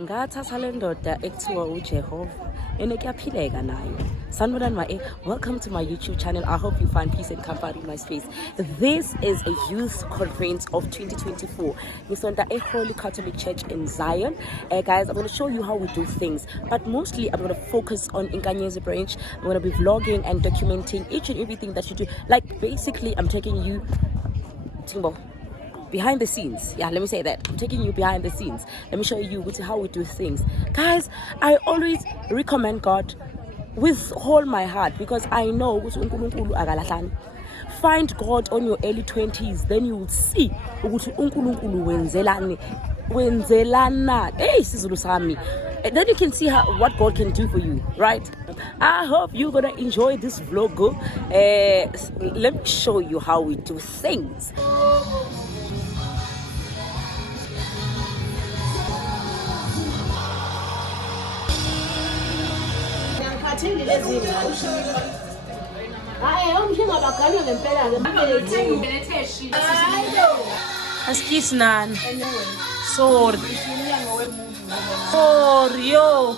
Ngathatha le ndoda ekuthiwa uJehova enekuyaphileka nayo. Sanibonani ma welcome to my YouTube channel. I hope you find peace and comfort in my space. This is a youth conference of 2024. Ngisonta a Holy Catholic Church in Zion. Guys, I'm going to show you how we do things, but mostly I'm going to focus on Nkanyezi branch. I'm going to be vlogging and documenting each and everything that you do. Like basically I'm taking you Timbo behind the scenes. Yeah, let me say that. I'm taking you behind the scenes. Let me show you how we do things. Guys, I always recommend God with all my heart because I know find God on your early 20s, then you will see then you can see what God can do for you, right? I hope you're gonna enjoy this vlog. Let me show you how we do things. Askis nan. Sorry. Sorry yo.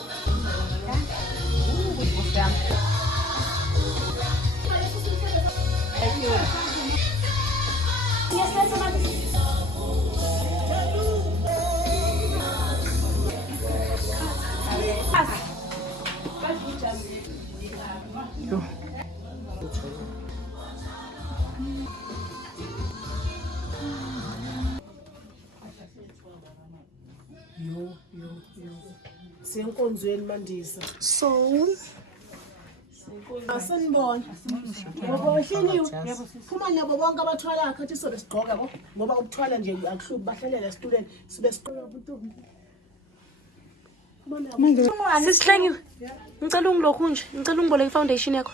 Senkonzweni Mandisa. So Asanibona. Ngoba uhleliwe. Phuma nabo bonke abathwala akhathi sobe sigqoka ngoba ukuthwala nje akuhlubi bahlalela student sibe siqoka ubuntombi. Sisihlengiwe. Ngicela ungilokhu nje. Ngicela ungiboleke ifoundation yakho.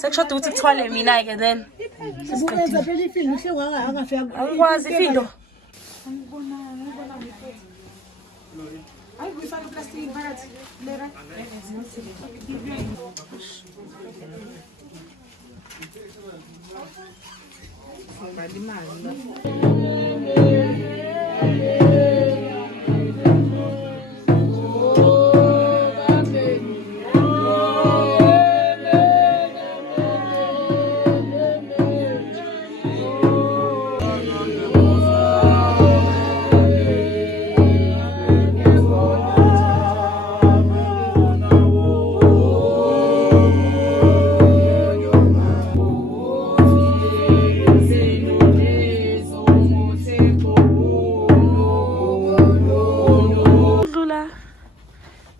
Sekushoda ukuthi kuthwale mina ke then. Sibuyenza phela ifilm uhle angafika. Angikwazi ifindo. Hayi kuyifaka plastic phakathi. Lera.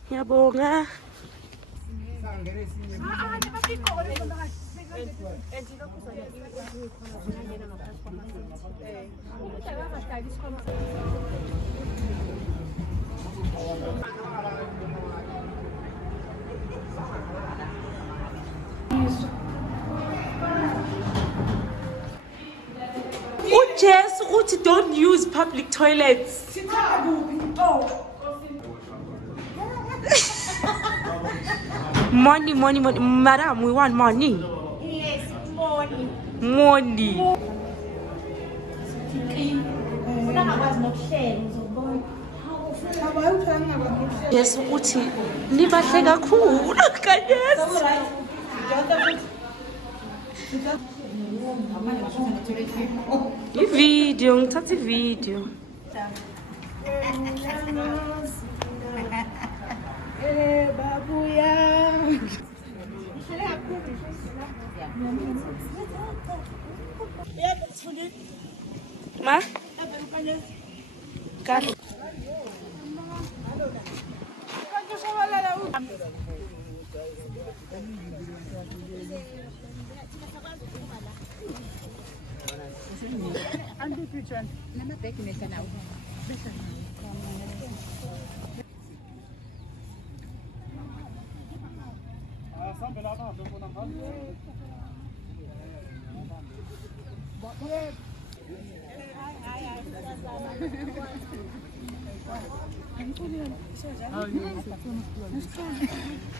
Ngiyabonga. Ujesu uthi don't use public toilets. Money, madam, we want money. Yes, money. Money. Yes, uthi nibahle kakhulu kanyesi. Ivideo, ngithatha ivideo. Babuya. Ma? Kahle.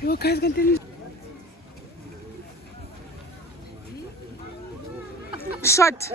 You guys continue. Short.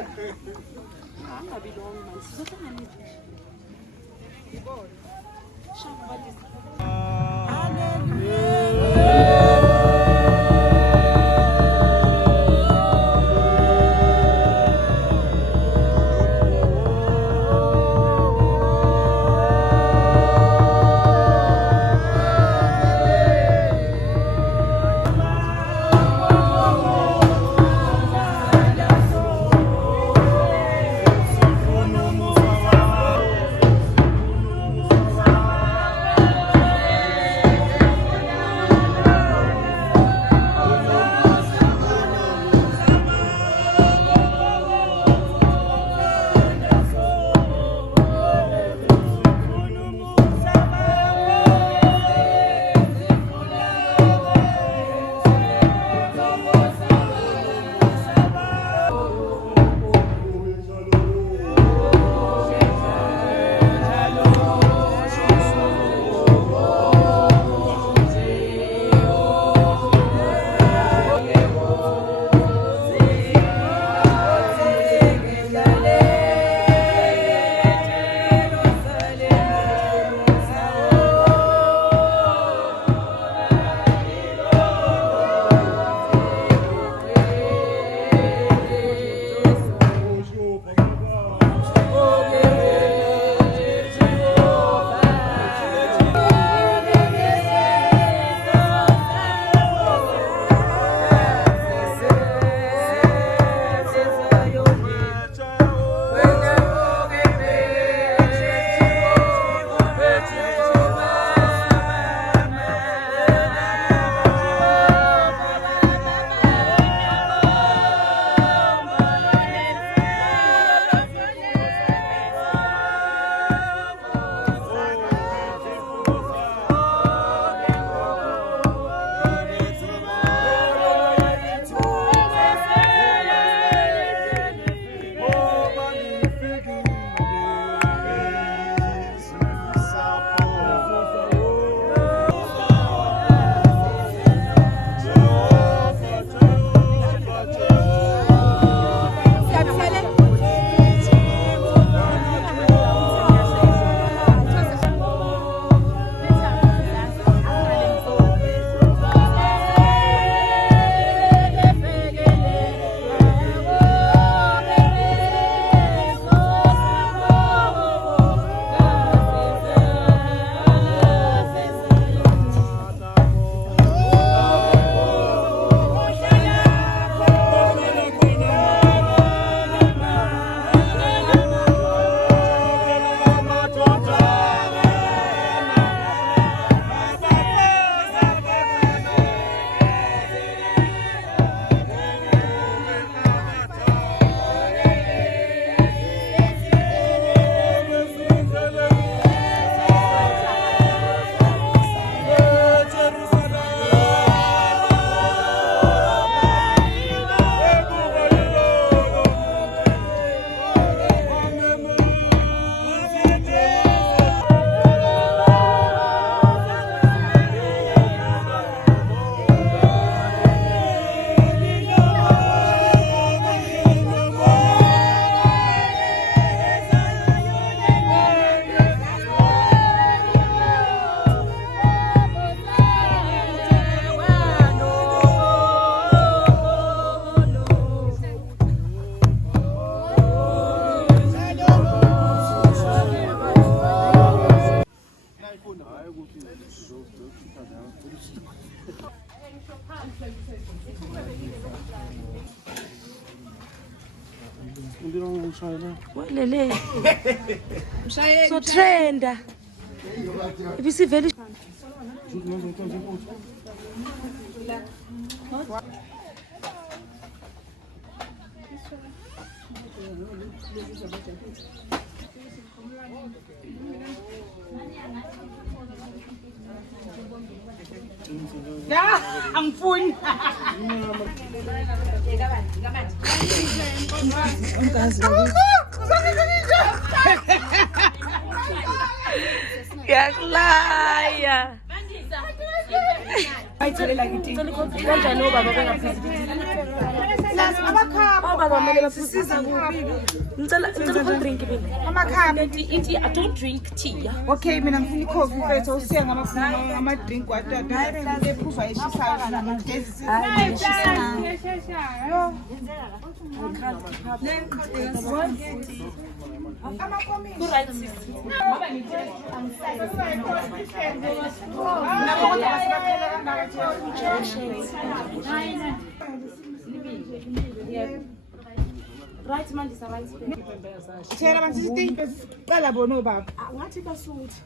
Walele. So trenda. Ibisiveli. Ya, angifuni. Yakulaya. Ayitholela kithi. Kanjani ubaba bengaphezulu? Lazi abakhapha. obaba kumele baphuze ngicela cold drink iti I don't drink tea. Okay, mina ngifuna icoffee mfethu usiya ngama drink watata ephuva eshisayo namagezi Right man, this right. Chera bantu qala bona baba. Ngathi basuthi.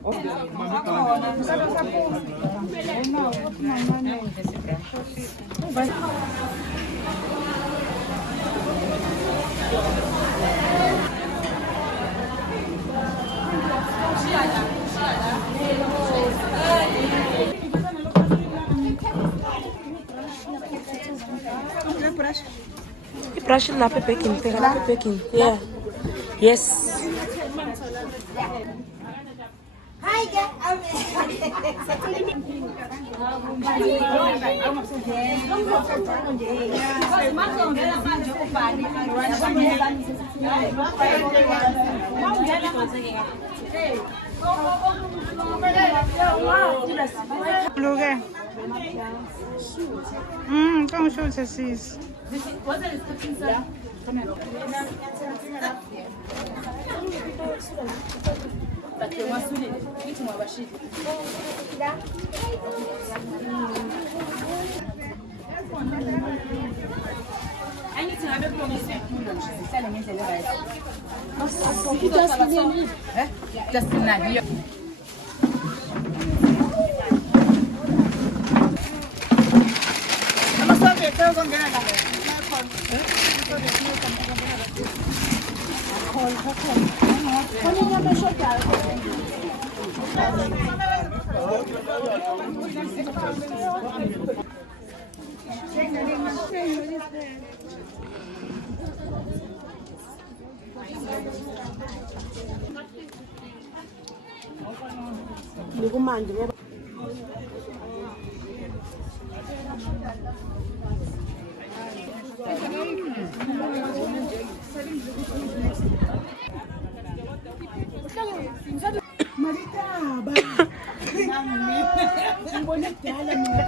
Brush it lapha baking. Yeah. Yes. Hi Look at. Come show us sis. Nikumanje ngoba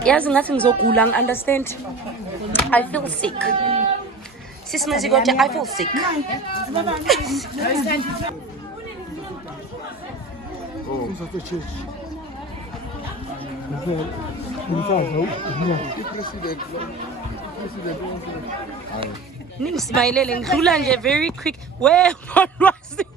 Yazi ngathi ngizogula understand. I feel sick. Sis Mazigote, I feel sick. Nimsmayilele ngidlula nje very quick. Where was it?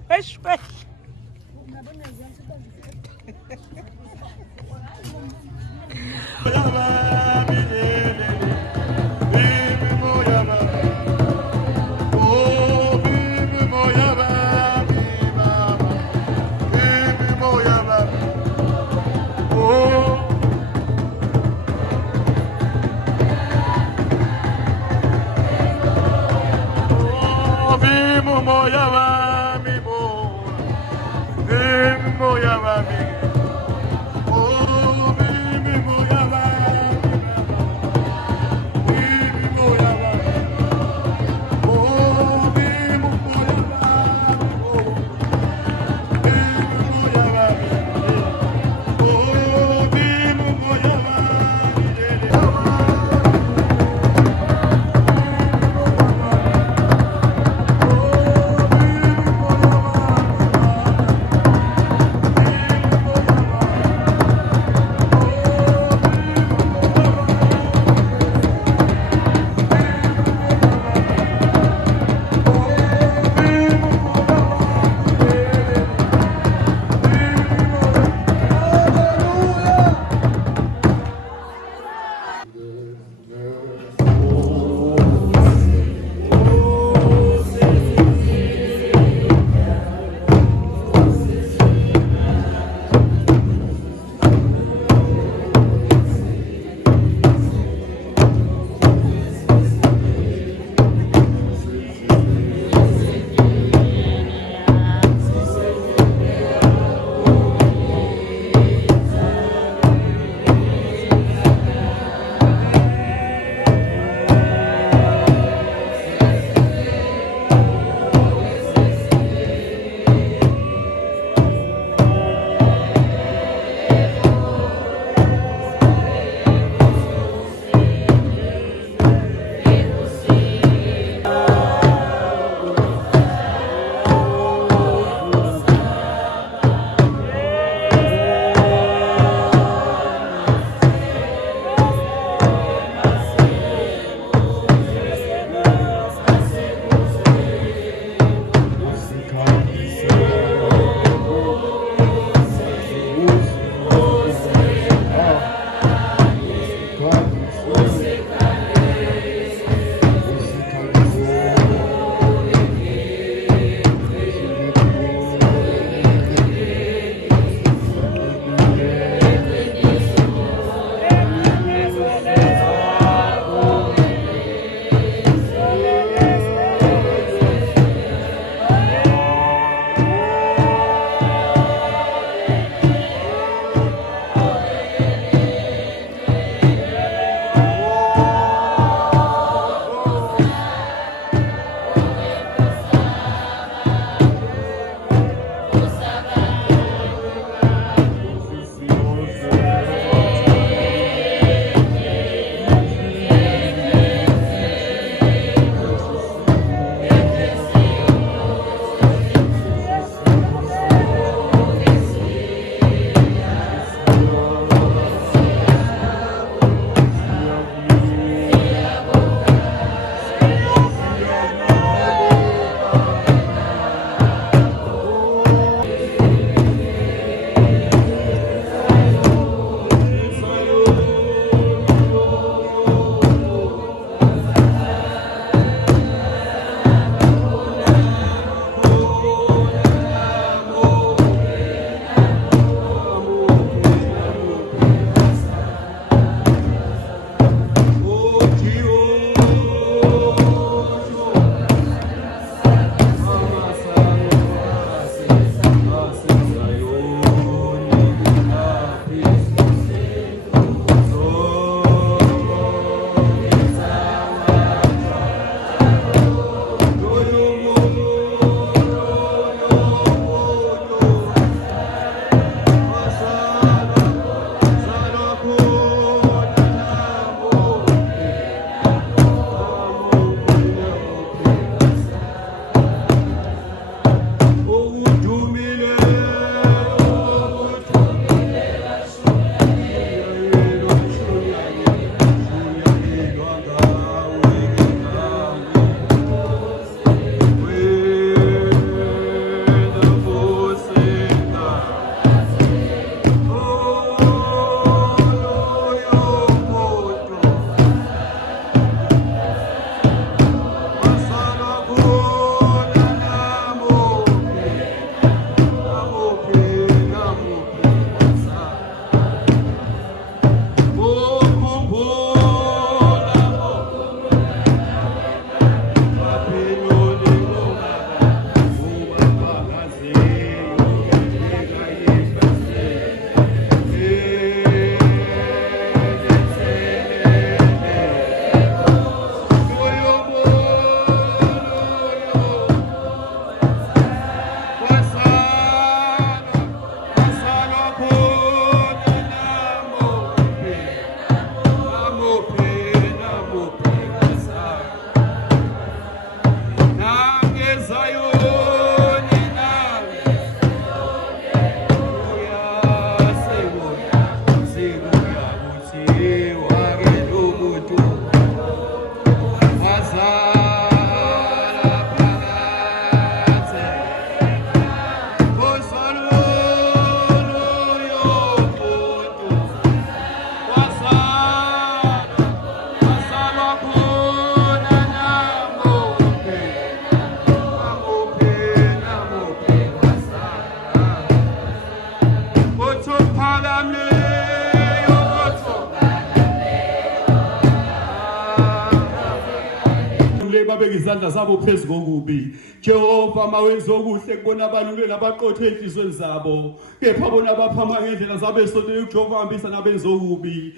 izandla zabo phezu kokubi. Jehova mawenza okuhle kubona abalule nabaqothe enhlizweni zabo, kepha bona baphama ngendlela zabo esondele uJehova hambisa nabenza okubi.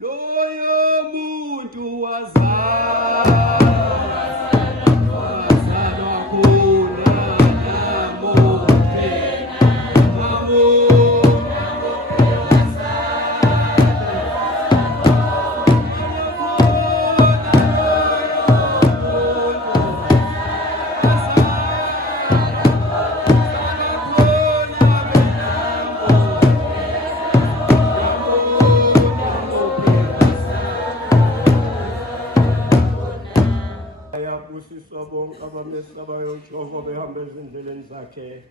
Loyo muntu wazalwa Jehova behambe ezindleleni zakhe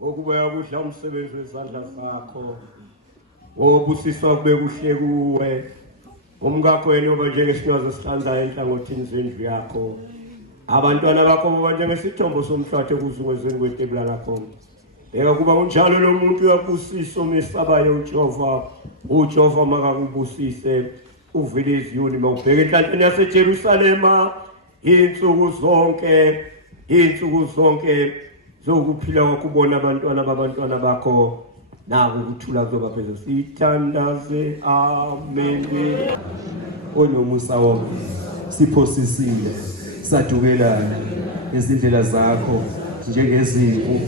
ngokuba kudla umsebenzi wezandla zakho obusiswa kube kuhle kuwe umkakho wena oba njengesinyozo sihlanza enhlangothini zendlu yakho abantwana bakho boba njengesithombo somhlathi okuzungezweni kwetebula lakho beka kuba kunjalo lo muntu uyabusisa umesabayo uJehova makakubusise uvele iziyoni mawubheka enhlanhleni yaseJerusalema insuku zonke zokuphila kwakho ubona abantwana babantwana bakho nako ukuthula kuzoba phezulu sithandaze amen. Onomusa wonke siphosisile sadukelana izindlela zakho njengezimvu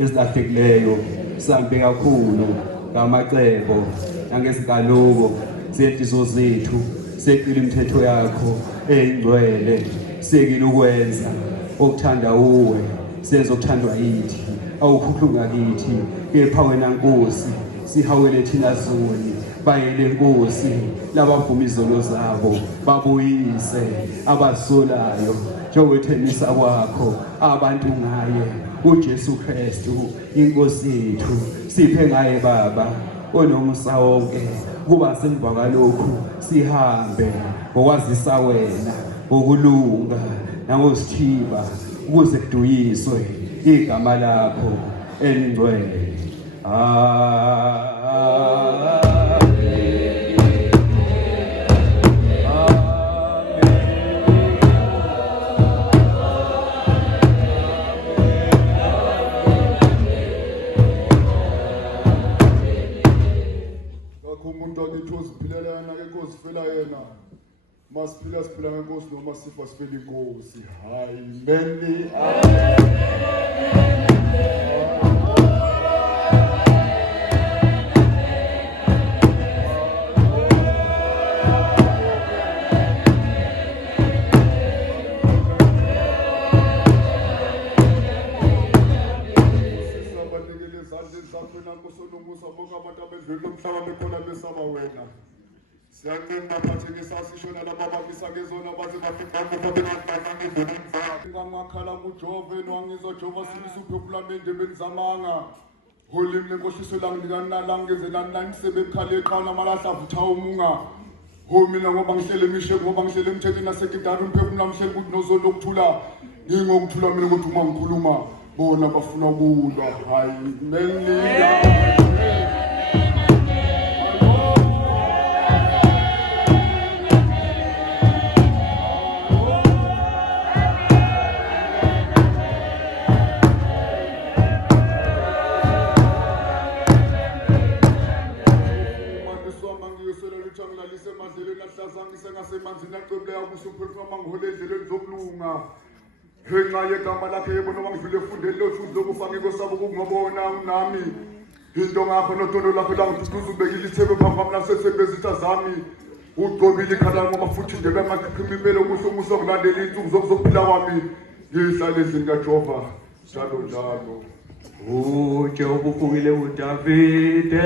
ezilahlekileyo sambe kakhulu ngamacebo nangezinkanuko zenhliziyo zethu seqile imithetho yakho engcwele sekile ukwenza okuthanda uwe senze okuthandwa yithi awukhuhlunga kithi kepha wena Nkosi sihawele thina zoni bayele Nkosi labavuma izono zabo babuyise abasolayo njengokethemisa kwakho abantu ngaye uJesu Kristu inkosi yethu siphe ngaye Baba onomusa wonke kuba semva kwalokhu sihambe ngokwazisa wena ngokulunga nangosithiba ukuze kuduyiswe igama lakho elingcwele. Umuntu akithi uziphilela yena akekho uzifela yena masiphila siphila ngenkosi noma sifa sifela inkosi amen. Sisabanikele ezandleni zakho Nkosi onomusa bonke abantu abedlule umhlaba bekhona besaba wena siyancela bathini sasishona laba babisa ngezona bathi bafika ngamakhala kuJehova nowangizojova sinisuphe ubulamende benzamanga holimi lenkohliso langikanalangezelanisebe ekhale eqala malahla vutha umunga homina ngoba ngihlele emishe ngoba ngihlele emthethweni nasekidari umphefumulo mhlele ukuthi nozondo okuthula ngokuthula mina ukuthi uma ngikhuluma bona bafuna ukulwa hayi menlinda. Ngasemanzini acebile yakusuphefuna mangihole endleleni zokulunga ngenxa yegama lakhe yebo noma ngidlule efundeni lothu lokufaka inkosabo kungabona nami into ngakho notono lakho langithuthuzela ubekile ithebe phambi kwami nasesebenzisa zami ugcobile ikhala ngoba futhi nje bemaqhiqimele ukuthi umusa ngokulandela insuku zokuphila kwami ngihlale endlini kaJehova njalo njalo. uJehova ufukile uDavide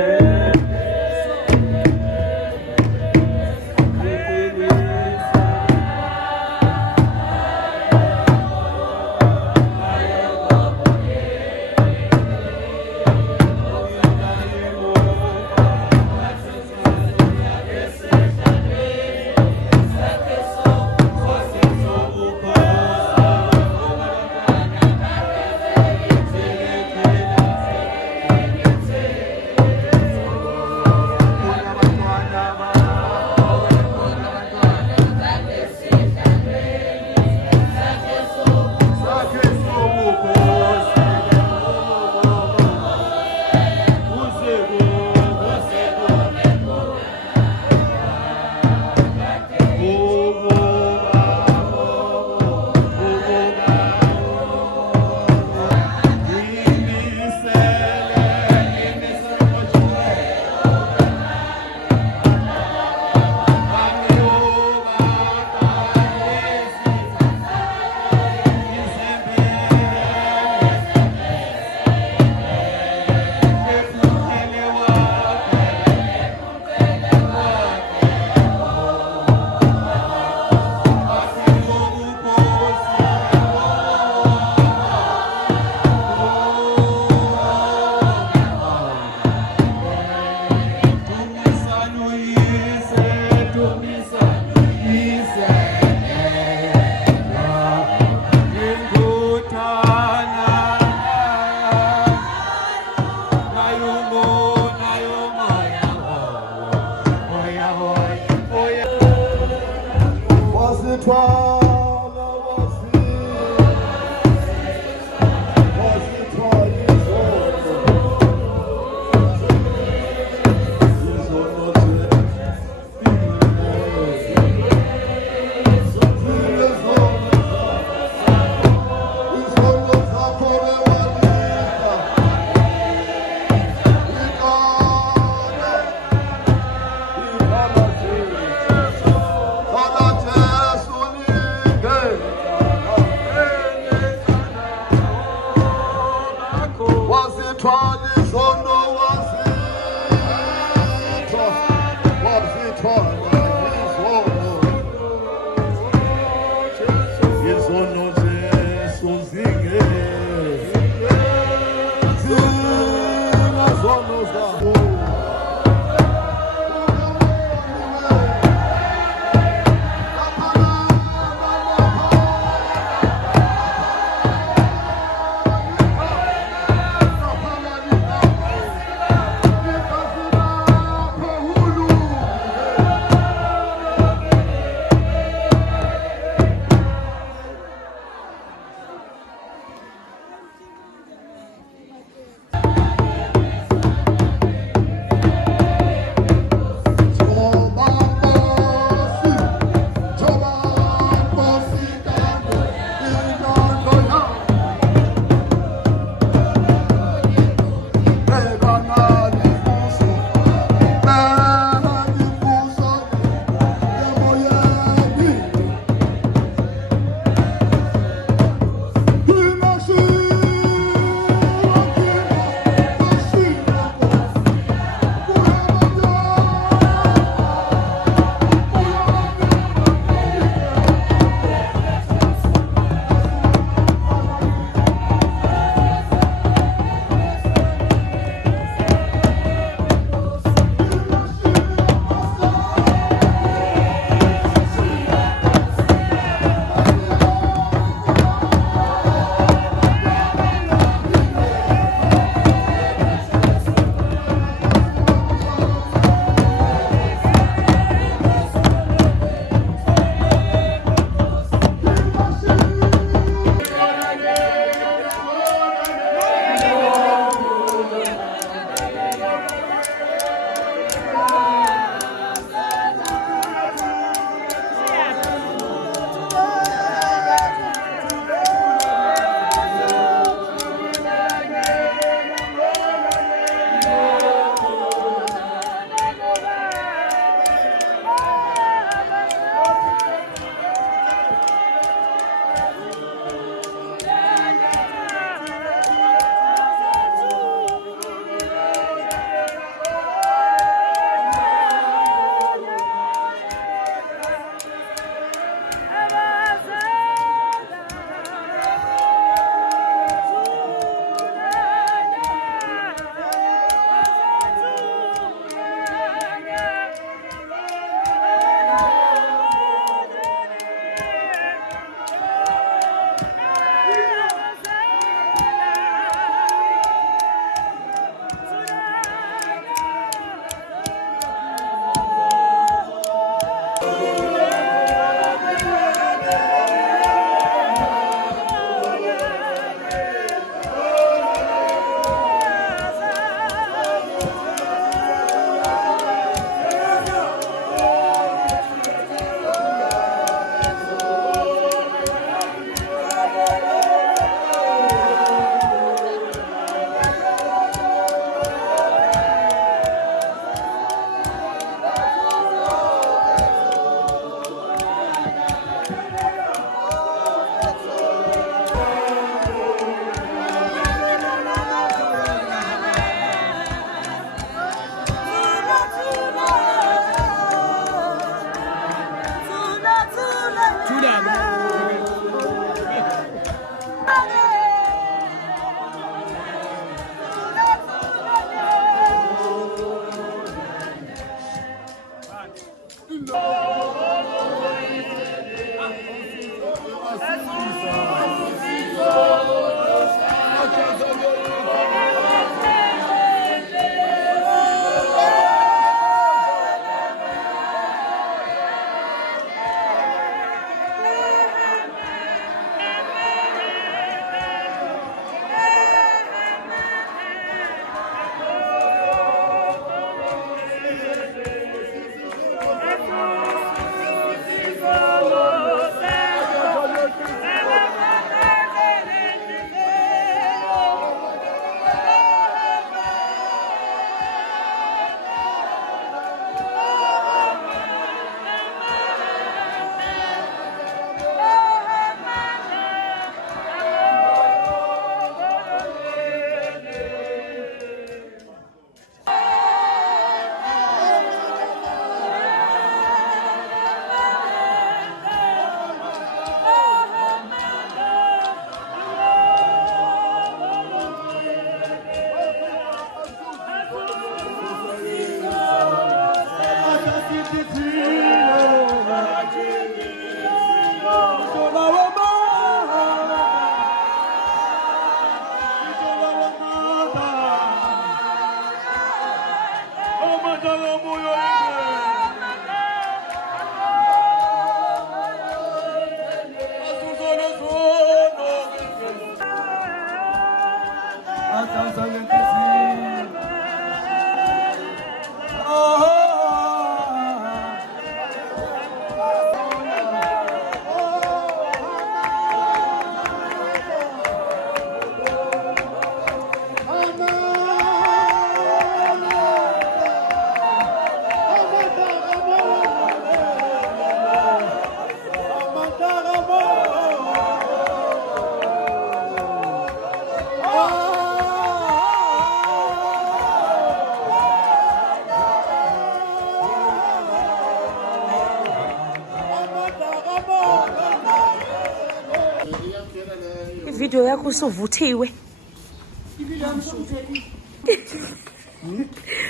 Video yakho usuvuthiwe.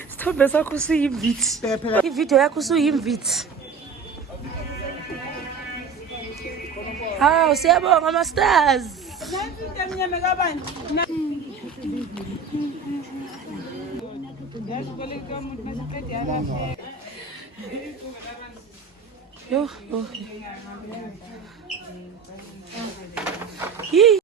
Sithombe sakho usuyimvithi. Ivideo yakho usuyimvithi. Hawu siyabonga ama stars. Mnyama kabani? Yo. Yee.